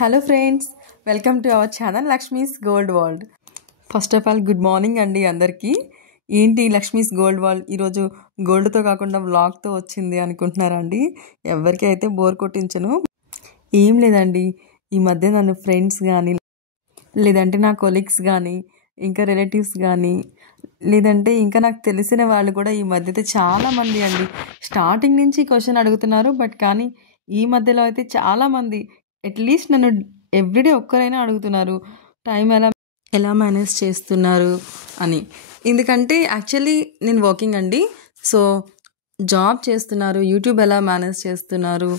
Hello friends, welcome to our channel Lakshmi's gold world. First of all good morning అండి అందరికీ. ఏంటి Lakshmi's gold world ఈరోజు గోల్డ్తో కాకుండా వ్లాగ్తో వచ్చింది అనుకుంటున్నారా అండి? ఎవరికి అయితే బోర్ కొట్టించను. ఏం లేదండి, ఈ మధ్య నన్ను ఫ్రెండ్స్ కానీ లేదంటే నా కొలీగ్స్ కానీ ఇంకా రిలేటివ్స్ కానీ లేదంటే ఇంకా నాకు తెలిసిన వాళ్ళు కూడా ఈ మధ్య అయితే చాలామంది అండి స్టార్టింగ్ నుంచి క్వశ్చన్ అడుగుతున్నారు. బట్ కానీ ఈ మధ్యలో అయితే చాలామంది అట్లీస్ట్ నన్ను ఎవ్రీడే ఒక్కరైనా అడుగుతున్నారు టైం ఎలా మేనేజ్ చేస్తున్నారు అని. ఎందుకంటే యాక్చువల్లీ నేను వర్కింగ్ అండి, సో జాబ్ చేస్తున్నారు, యూట్యూబ్ ఎలా మేనేజ్ చేస్తున్నారు,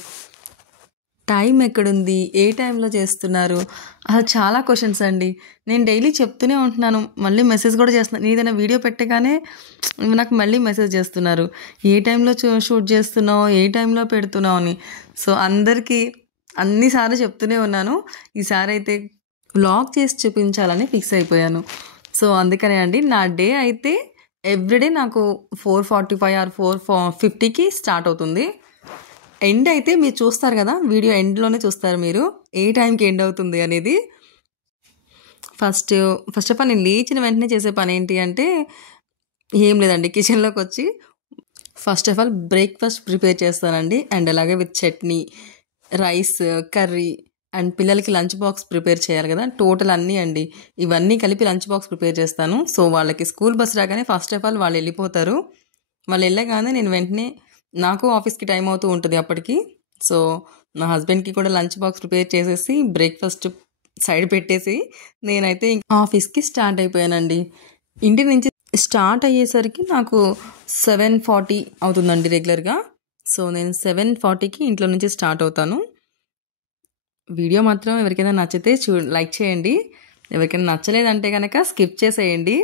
టైం ఎక్కడుంది, ఏ టైంలో చేస్తున్నారు, అలా చాలా క్వశ్చన్స్ అండి. నేను డైలీ చెప్తూనే ఉంటున్నాను, మళ్ళీ మెసేజ్ కూడా చేస్తున్నాను. నేను ఏదైనా వీడియో పెట్టగానే నాకు మళ్ళీ మెసేజ్ చేస్తున్నారు, ఏ టైంలో షూట్ చేస్తున్నావు, ఏ టైంలో పెడుతున్నావు అని. సో అందరికీ అన్నిసార్లు చెప్తూనే ఉన్నాను. ఈసారి అయితే వ్లాగ్ చేసి చూపించాలని ఫిక్స్ అయిపోయాను. సో అందుకనే అండి నా డే అయితే ఎవ్రీడే నాకు 4:45 ఆర్ 4:50కి స్టార్ట్ అవుతుంది. ఎండ్ అయితే మీరు చూస్తారు కదా, వీడియో ఎండ్లోనే చూస్తారు మీరు ఏ టైంకి ఎండ్ అవుతుంది అనేది. ఫస్ట్ ఆఫ్ ఆల్ నేను లేచిన వెంటనే చేసే పని ఏంటి అంటే ఏం లేదండి, కిచెన్లోకి వచ్చి first of all breakfast prepare చేస్తానండి. అండ్ అలాగే with chutney, rice, curry and పిల్లలకి లంచ్ బాక్స్ ప్రిపేర్ చేయాలి కదా, టోటల్ అన్నీ అండి. ఇవన్నీ కలిపి లంచ్ బాక్స్ ప్రిపేర్ చేస్తాను. సో వాళ్ళకి స్కూల్ బస్ రాగానే ఫస్ట్ ఆఫ్ ఆల్ వాళ్ళు వెళ్ళిపోతారు. వాళ్ళు వెళ్ళగానే నేను వెంటనే నాకు ఆఫీస్కి టైం అవుతూ ఉంటుంది అప్పటికి. సో నా హస్బెండ్కి కూడా లంచ్ బాక్స్ ప్రిపేర్ చేసేసి బ్రేక్ఫాస్ట్ సైడ్ పెట్టేసి నేనైతే ఆఫీస్కి స్టార్ట్ అయిపోయానండి. ఇంటి నుంచి స్టార్ట్ అయ్యేసరికి నాకు 7:40 అవుతుందండి రెగ్యులర్గా. సో నేను 7:40కి ఇంట్లో నుంచి స్టార్ట్ అవుతాను. వీడియో మాత్రం ఎవరికైనా నచ్చితే లైక్ చేయండి, ఎవరికైనా నచ్చలేదంటే కనుక స్కిప్ చేసేయండి.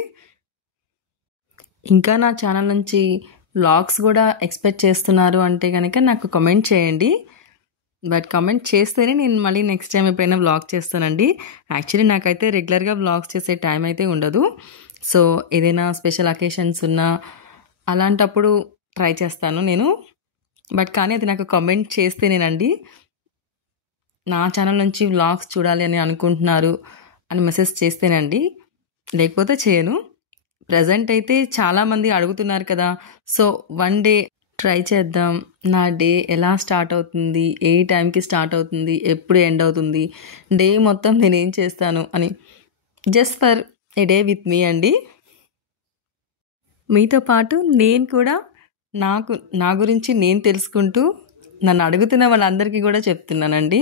ఇంకా నా ఛానల్ నుంచి వ్లాగ్స్ కూడా ఎక్స్పెక్ట్ చేస్తున్నారు అంటే కనుక నాకు కమెంట్ చేయండి. బట్ కమెంట్ చేస్తేనే నేను మళ్ళీ నెక్స్ట్ టైం ఎప్పుడైనా వ్లాగ్ చేస్తానండి. యాక్చువల్లీ నాకైతే రెగ్యులర్గా వ్లాగ్స్ చేసే టైం అయితే ఉండదు. సో ఏదైనా స్పెషల్ అకేషన్స్ ఉన్నా అలాంటప్పుడు ట్రై చేస్తాను నేను. బట్ కానీ అది నాకు కమెంట్ చేస్తేనేనండి, నా ఛానల్ నుంచి వ్లాగ్స్ చూడాలి అని అనుకుంటున్నారు అని మెసేజ్ చేస్తేనండి, లేకపోతే చేయను. ప్రజెంట్ అయితే చాలామంది అడుగుతున్నారు కదా, సో వన్ డే ట్రై చేద్దాం. నా డే ఎలా స్టార్ట్ అవుతుంది, ఏ టైంకి స్టార్ట్ అవుతుంది, ఎప్పుడు ఎండ్ అవుతుంది, డే మొత్తం నేను ఏం చేస్తాను అని just for a day with me అండి. మీతో పాటు నేను కూడా నా గురించి నేను తెలుసుకుంటూ నన్ను అడుగుతున్న వాళ్ళందరికీ కూడా చెప్తున్నానండి.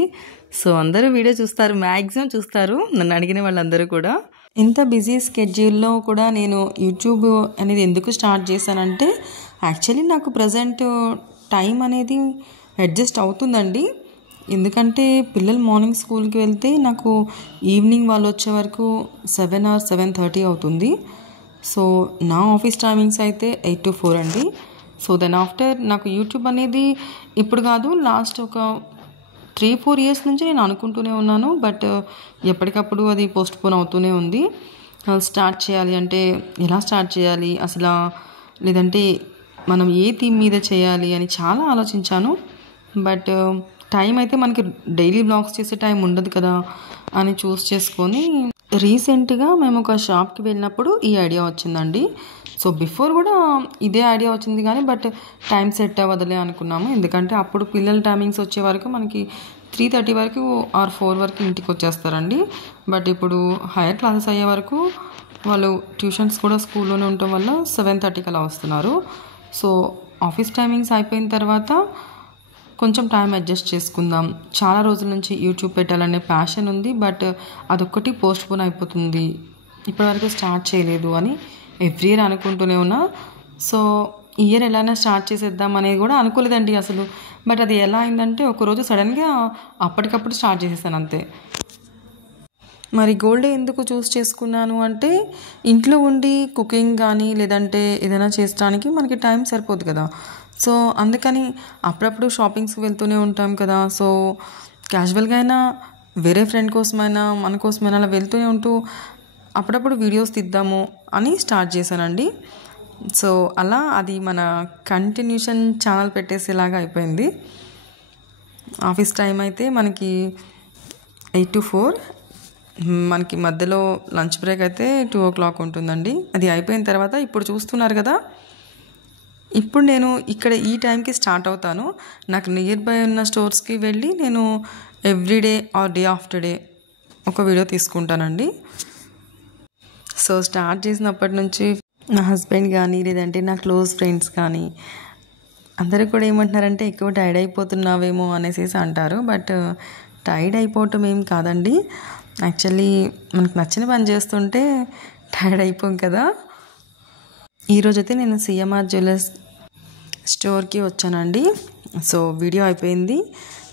సో అందరూ వీడియో చూస్తారు, మ్యాక్సిమం చూస్తారు నన్ను అడిగిన వాళ్ళందరూ కూడా. ఇంత బిజీ స్కెడ్యూల్లో కూడా నేను యూట్యూబ్ అనేది ఎందుకు స్టార్ట్ చేశానంటే యాక్చువల్లీ నాకు ప్రజెంట్ టైం అనేది అడ్జస్ట్ అవుతుందండి. ఎందుకంటే పిల్లలు మార్నింగ్ స్కూల్కి వెళ్తే నాకు ఈవినింగ్ వాళ్ళు వచ్చే వరకు 7 or 7:30 అవుతుంది. సో నా ఆఫీస్ టైమింగ్స్ అయితే 8 to 4 అండి. సో దెన్ ఆఫ్టర్ నాకు యూట్యూబ్ అనేది ఇప్పుడు కాదు, లాస్ట్ ఒక 3-4 years నుంచి నేను అనుకుంటూనే ఉన్నాను. బట్ ఎప్పటికప్పుడు అది పోస్ట్పోన్ అవుతూనే ఉంది. స్టార్ట్ చేయాలి అంటే ఎలా స్టార్ట్ చేయాలి అసలు, లేదంటే మనం ఏ థీమ్ మీద చేయాలి అని చాలా ఆలోచించాను. బట్ టైం అయితే మనకి డైలీ బ్లాగ్స్ చేసే టైం ఉండదు కదా అని చూస్ చేసుకొని రీసెంట్గా మేము ఒక షాప్కి వెళ్ళినప్పుడు ఈ ఐడియా వచ్చిందండి. సో బిఫోర్ కూడా ఇదే ఐడియా వచ్చింది కానీ బట్ టైం సెట్ అవ్వదులే అనుకున్నాము. ఎందుకంటే అప్పుడు పిల్లల టైమింగ్స్ వచ్చే వరకు మనకి 3:30 వరకు ఆర్ 4 వరకు ఇంటికి వచ్చేస్తారండి. బట్ ఇప్పుడు హైయర్ క్లాసెస్ అయ్యే వరకు వాళ్ళు ట్యూషన్స్ కూడా స్కూల్లోనే ఉండటం వల్ల 7:30కి అలా వస్తున్నారు. సో ఆఫీస్ టైమింగ్స్ అయిపోయిన తర్వాత కొంచెం టైం అడ్జస్ట్ చేసుకుందాం. చాలా రోజుల నుంచి యూట్యూబ్ పెట్టాలనే ప్యాషన్ ఉంది, బట్ అదొక్కటి పోస్ట్పోన్ అయిపోతుంది, ఇప్పటివరకు స్టార్ట్ చేయలేదు అని ఎవ్రీ ఇయర్ అనుకుంటూనే ఉన్నా. సో ఈ ఇయర్ ఎలాగైనా స్టార్ట్ చేసేద్దాం అనేది కూడా అనుకోలేదండి అసలు. బట్ అది ఎలా అయిందంటే ఒకరోజు సడన్గా అప్పటికప్పుడు స్టార్ట్ చేసేసాను అంతే. మరి గోల్డ్ ఎందుకు చూస్ చేసుకున్నాను అంటే ఇంట్లో ఉండి కుకింగ్ కానీ లేదంటే ఏదైనా చేసడానికి మనకి టైం సరిపోదు కదా. సో అందుకని అప్పుడప్పుడు షాపింగ్స్కి వెళ్తూనే ఉంటాం కదా. సో క్యాజువల్గా అయినా వేరే ఫ్రెండ్ కోసమైనా మన కోసమైనా అలా వెళ్తూనే ఉంటూ అప్పుడప్పుడు వీడియోస్ తీద్దాము అని స్టార్ట్ చేశానండి. సో అలా అది మన కంటిన్యూషన్ ఛానల్ పెట్టేసేలాగా అయిపోయింది. ఆఫీస్ టైం అయితే మనకి 8 to 4 మనకి మధ్యలో లంచ్ బ్రేక్ అయితే 2 o'clock ఉంటుందండి. అది అయిపోయిన తర్వాత ఇప్పుడు చూస్తున్నారు కదా, ఇప్పుడు నేను ఇక్కడ ఈ టైంకి స్టార్ట్ అవుతాను. నాకు నియర్ బై ఉన్న స్టోర్స్కి వెళ్ళి నేను everyday or day after day ఒక వీడియో తీసుకుంటానండి. సో స్టార్ట్ చేసినప్పటి నుంచి నా హస్బెండ్ కానీ లేదంటే నా క్లోజ్ ఫ్రెండ్స్ కానీ అందరూ కూడా ఏమంటున్నారంటే ఎక్కువ టైర్డ్ అయిపోతున్నావేమో అనేసి అంటారు. బట్ టైర్డ్ అయిపోవటం ఏం కాదండి. యాక్చువల్లీ మనకు నచ్చిన పని చేస్తుంటే టైర్డ్ అయిపోం కదా. ఈరోజైతే నేను సిఎంఆర్ జ్యువెలర్స్ స్టోర్కి వచ్చానండి. సో వీడియో అయిపోయింది.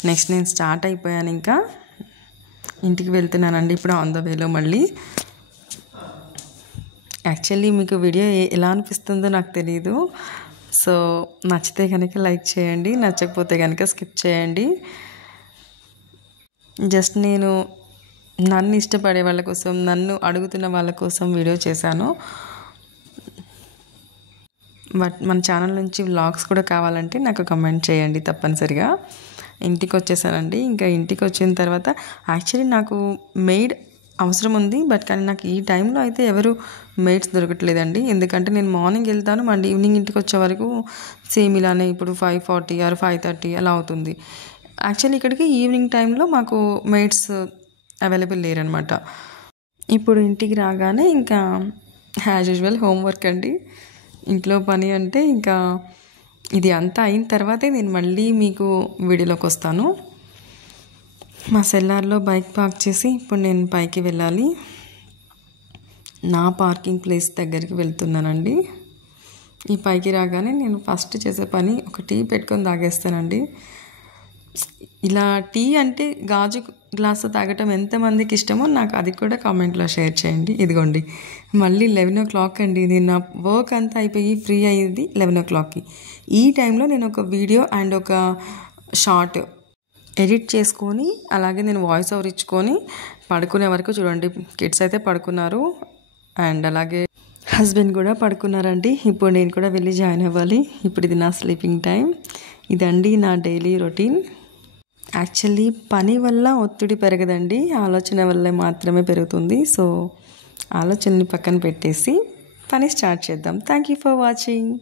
నెక్స్ట్ నేను స్టార్ట్ అయిపోయాను, ఇంకా ఇంటికి వెళ్తున్నానండి ఇప్పుడు ఆన్ ద వేలో మళ్ళీ. యాక్చువల్లీ మీకు వీడియో ఎలా అనిపిస్తుందో నాకు తెలియదు. సో నచ్చితే కనుక లైక్ చేయండి, నచ్చకపోతే కనుక స్కిప్ చేయండి. జస్ట్ నేను నన్ను ఇష్టపడే వాళ్ళ కోసం, నన్ను అడుగుతున్న వాళ్ళ కోసం వీడియో చేశాను. బట్ మన ఛానల్ నుంచి వ్లాగ్స్ కూడా కావాలంటే నాకు కమెంట్ చేయండి తప్పనిసరిగా. ఇంటికి వచ్చేసానండి. ఇంకా ఇంటికి వచ్చిన తర్వాత యాక్చువల్లీ నాకు మెయిడ్ అవసరం ఉంది. బట్ కానీ నాకు ఈ టైంలో అయితే ఎవరు మెయిడ్స్ దొరకట్లేదండి. ఎందుకంటే నేను మార్నింగ్ వెళ్తాను, మళ్ళీ ఈవినింగ్ ఇంటికి వచ్చే వరకు సేమ్ ఇలానే ఇప్పుడు 5:40 or 5:30 అలా అవుతుంది. యాక్చువల్లీ ఇక్కడికి ఈవినింగ్ టైంలో మాకు మెయిడ్స్ అవైలబుల్ లేరనమాట. ఇప్పుడు ఇంటికి రాగానే ఇంకా యాజ్ యూజువల్ హోంవర్క్ అండి. ఇంట్లో పని అంటే ఇంకా ఇది అంతా అయిన తర్వాతే నేను మళ్ళీ మీకు వీడియోలోకి వస్తాను. మా సెల్లార్లో బైక్ పార్క్ చేసి ఇప్పుడు నేను పైకి వెళ్ళాలి. నా పార్కింగ్ ప్లేస్ దగ్గరికి వెళ్తున్నానండి. ఈ పైకి రాగానే నేను ఫస్ట్ చేసే పని ఒక టీ పెట్టుకొని తాగేస్తానండి. ఇలా టీ అంటే గాజు గ్లాసు తాగటం ఎంతమందికి ఇష్టమో నాకు అది కూడా కామెంట్లో షేర్ చేయండి. ఇదిగోండి మళ్ళీ 11 o'clock అండి. నేను నా వర్క్ అంతా అయిపోయి ఫ్రీ అయ్యేది 11 o'clockకి. ఈ టైంలో నేను ఒక వీడియో అండ్ ఒక షార్ట్ ఎడిట్ చేసుకొని అలాగే నేను వాయిస్ ఓవర్ ఇచ్చుకొని పడుకునే వరకు చూడండి. కిడ్స్ అయితే పడుకున్నారు అండ్ అలాగే హస్బెండ్ కూడా పడుకున్నారండి. ఇప్పుడు నేను కూడా వెళ్ళి జాయిన్ అవ్వాలి. ఇప్పుడు ఇది నా స్లీపింగ్ టైం. ఇదండి నా డైలీ రొటీన్. యాక్చువల్లీ పని వల్ల ఒత్తిడి పెరగదండి, ఆలోచన వల్ల మాత్రమే పెరుగుతుంది. సో ఆలోచనని పక్కన పెట్టేసి పని స్టార్ట్ చేద్దాం. Thank you for watching.